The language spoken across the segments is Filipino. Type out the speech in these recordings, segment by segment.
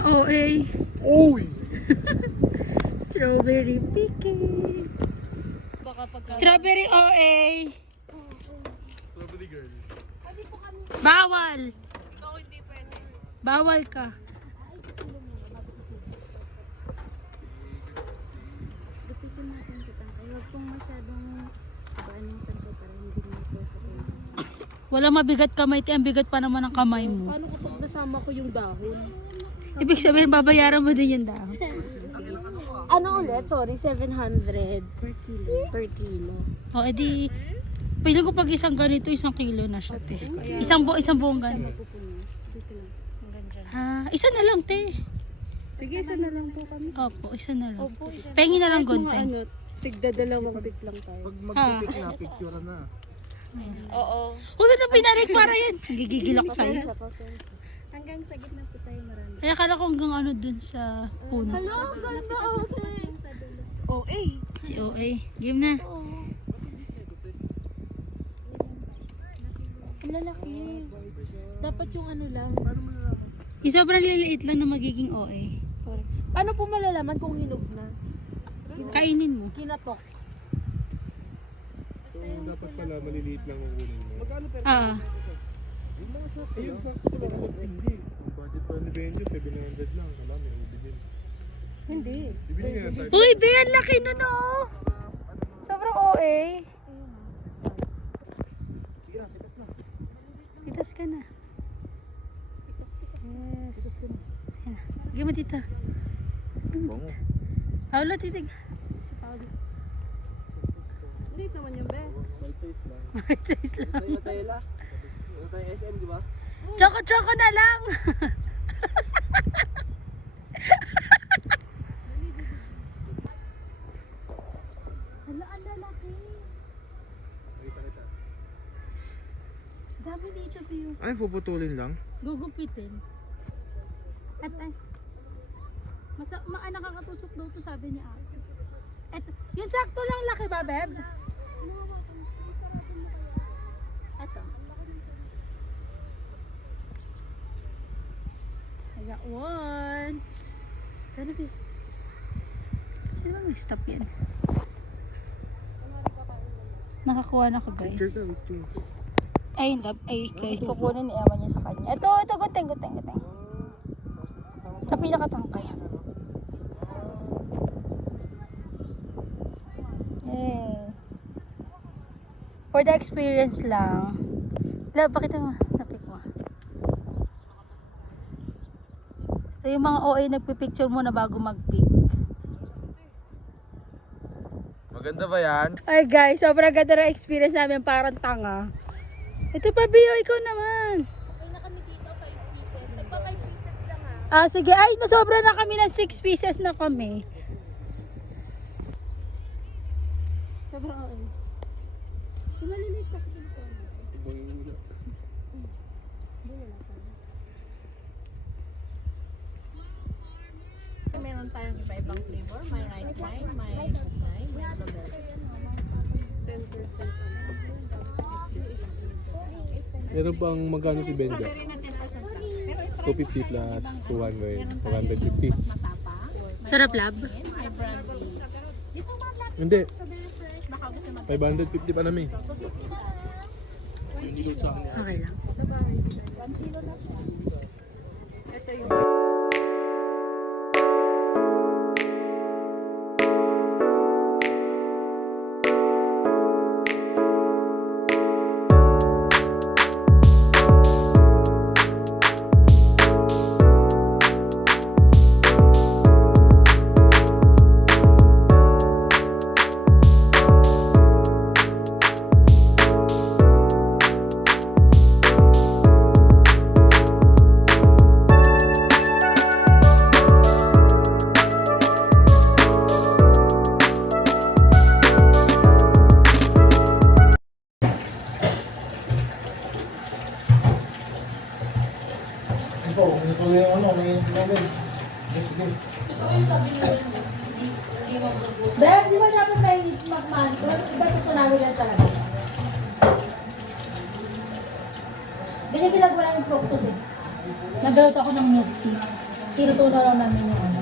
mga OA. Uy! Strawberry picking. Strawberry OA. Strawberry girl. Bawal. Bawal ka. Dupitin natin sa tangkay. Huwag pong masyadong baan yung tangkay para hindi mo ito sa tangkay. Wala mabigat kamay, ang bigat pa naman ng kamay mo. Paano kapag nasama ko yung dahon? Ibig sabihin, babayaran mo din yung dahon. Ano ulit? Sorry, 700 per kilo. Per kilo. O, edi, pwede ko pag isang ganito, 1 kilo na siya, te. Isang buong ganito. Dito lang. Ah, isa na lang, te. Sige, isa na lang po kami. Opo, isa na lang. Opo, isa. Pengi na lang, Kahit mga gunting. tigda-dalawang tik lang tayo. Pag magpipik na, picture na. Oo. Huwag na pinalik para yan. Gigigil ako sa'yo. Hanggang sa gitna po tayo marami. Ay, akala ko hanggang ano dun sa puno. Hello, ganda ako. Oh, eh. Si OA. Game na. Ang lalaki. Dapat yung ano lang. Yung sobrang liliit lang na magiging OA. Paano po malalaman kung hinog na? Kainin mo. Kinatok. So, dapat pala maliliit lang ang kunin mo. Magkano per Ah. Yung mga sakto lang. Yung sakto lang. Hindi. Ang budget pa ni Benjo, 700 lang. Kala, may ubi din. Hindi. Ibili nga tayo. Uy, be, ang laki nun, oh. Sobrang OA. Sige na, tikas na. Pitas ka na. Yes. Tikas ka na. Ayan na. Lagyan mo dito. Bango. Paolo, titig. Si Paolo. Hindi naman yung be. White size lang. White size lang. Tayo tela. Ano tayo SM, di ba? Choco-choco na lang. Hala, ang lalaki. Kita. Dami dito, Pio. Ay, puputulin lang? Gugupitin. At ay. Nakakatusok daw to, sabi ni Ate. Eto, yung sakto lang laki ba, Beb? Eto. I got one. Gonna be. Di ba may stop yan? Nakakuha na ko, guys. Picture ka, picture. Ay, guys, kukunin ni Ewan niya sa kanya. Ito, guteng. Sa pinakatangkay. Yay. For the experience lang. Love, pakita mo. Napik mo. So, yung mga OA nagpipicture muna bago mag-pick. Maganda ba yan? Ay guys, sobrang ganda ng experience namin, parang tanga. Ito pa, Bio, ikaw naman. Okay na kami dito, 5 pieces. Nagpa 5 pieces lang ha. Ah, sige. Ay, nasobra na kami ng 6 pieces na kami. Sobrang OA. Yung maliliit kasi dito. Meron tayong iba-ibang flavor. May rice wine, may coke wine, may strawberry. 10%. Meron pang magkano si Benja? Strawberry na 10% lang. Pero ito 250 plus 200. 450. matapa. Sarap, lab. May brandy. Dito ba lahat Hindi. strawberry fresh? Baka gusto mo 550 pa namin. 250 na. Okay lang. 1 kilo na siya. Ito yung Beb, di ba dapat may mag-mantle? Iba ito namin lang talaga. Binigyan ko lang yung fructose eh. Nagluto ako ng milk tea. Tinutunan lang namin yung ano.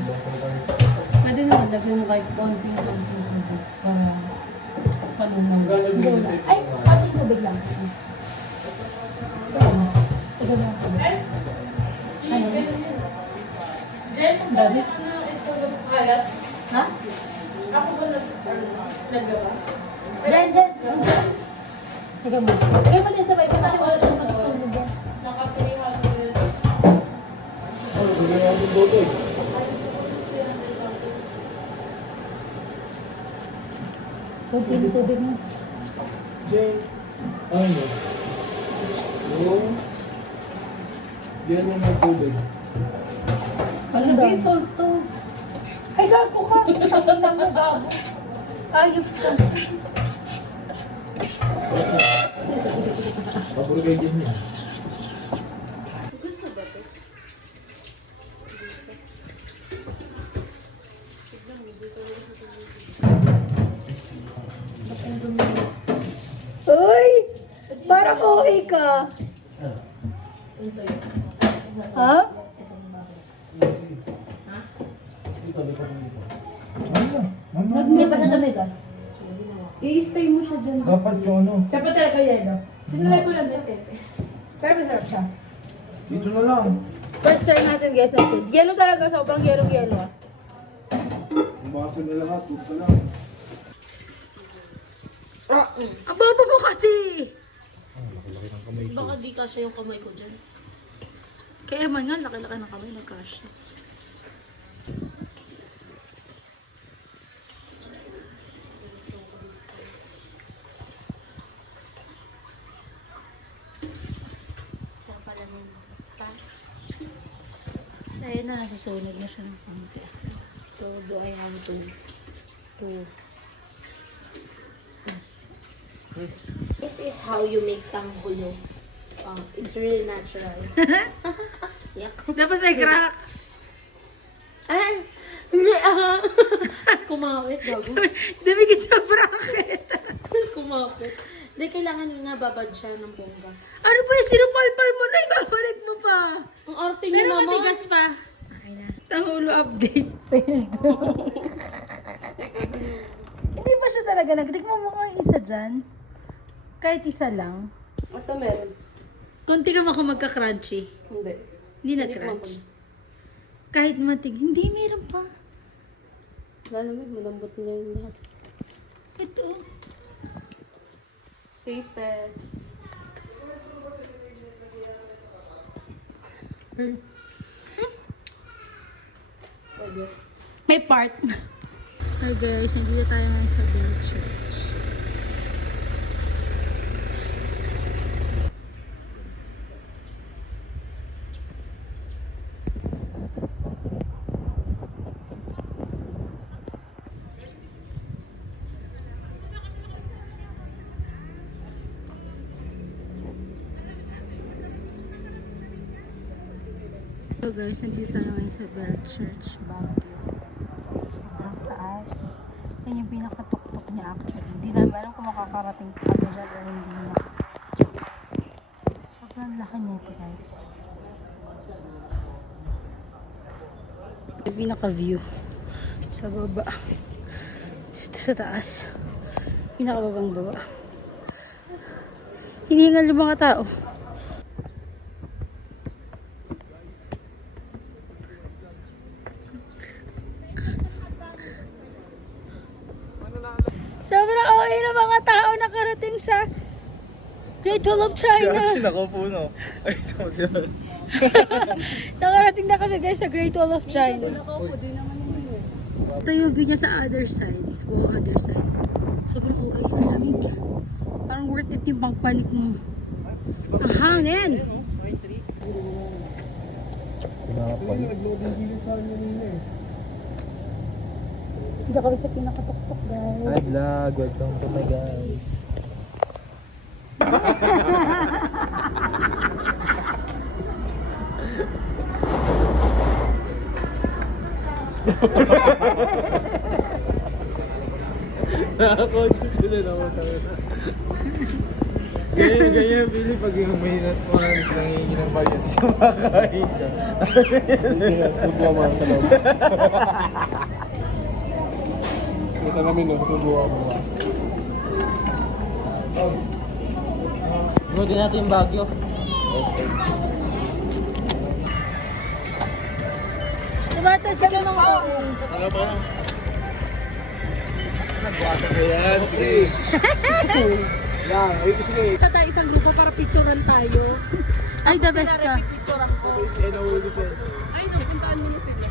Pwede naman lagyan mo kahit konting tubig para panunaw. Ay, konting tubig lang. Tignan mo. Tignan mo ang tubig. Ano? Ang dami. Ha? Ako ba nagawa? Diyan. Tignan mo. Tignan mo din sa may kasi wala siyang masusunod yan. Kunting tubig mo. Ano? Yung yellow na tubig. Ano ba? Salt to. Ay, gago ka. Tingnan mo, gago. Ayop ka. Paborigay din niya. Gusto ba ito? Uy! Parang okay ka. Ha? Hindi pa siya tumigas. I-stay mo siya dyan. Dapat yung ano. Dapat talaga yelo. Sinulay ko lang yung pepe. Pero masarap siya. Dito na lang. First try natin guys natin. Yelo talaga, sobrang yellow-yellow. Umbasa na lahat. Gusto lang. Ang baba mo kasi! Laki ng kamay ko. Baka di kasya yung kamay ko dyan. Kaya man nga, laki-laki ng kamay, nagkasya. Sarap pala nun. Pa? Ayun na, nasusunog na siya ng konti. So, do I have to This is how you make tanggulo. It's really natural. Yak. Dapat may crack. Ay! Hindi Kumapit, gago. Dumikit sa bracket. Kumapit. Hindi, kailangan nga babad siya ng bongga. Ano ba yung sinupalpal mo na? Ibabalik mo pa. Ang arte niya Pero naman. matigas pa. Okay na. Tangulo update. Failed. Hindi ba siya talaga nagtikman mo nga yung isa dyan? Kahit isa lang. Ito meron. Kunti ka ako magka-crunchy. Hindi. Hindi na-crunch. Kahit matig. Hindi, meron pa. Wala naman, malambot na yung lahat. Ito. Taste test. Pwede. May part. Hi guys, nandito tayo ngayon sa Bell Church. So guys, nandito tayo ngayon sa Bell Church, Baguio. Sobrang taas. Yan yung pinakatuktok niya actually. Hindi namin alam kung makakarating pa kami dyan o hindi na. Sobrang laki nito guys. Yung pinaka-view sa baba. Dito sa taas. Pinakababang baba. Hinihingal yung mga tao. Sobrang okay na mga tao nakarating sa Great Wall of China. Nakaupo no. Ay, ito mo siya. Nakarating na kami guys sa Great Wall of China. Ito yung view niya sa other side. Wow, other side. Sobrang okay. Ang lamig. Parang worth it yung pangpanik mo. Ang hangin. Dito kami sa pinakatuktok guys. Hi vlog, welcome to my guys. Nakakonscious sila na mo. Ganyan, Pili, pag yung mahina at mga alis nangingi ng bayad sa makain ka. Subuha mo sa loob. Isa namin, no? Subuha mo. Buti natin yung Baguio. Tumata sila ng OA. Ano pa? Nagwasa ko yan. Sige. Yan, ay sige. Punta tayo isang grupo para picturean tayo. Ay, the best ka. Picturean ko. Eh, nahuli ko siya. Ay, no, puntaan mo na sila.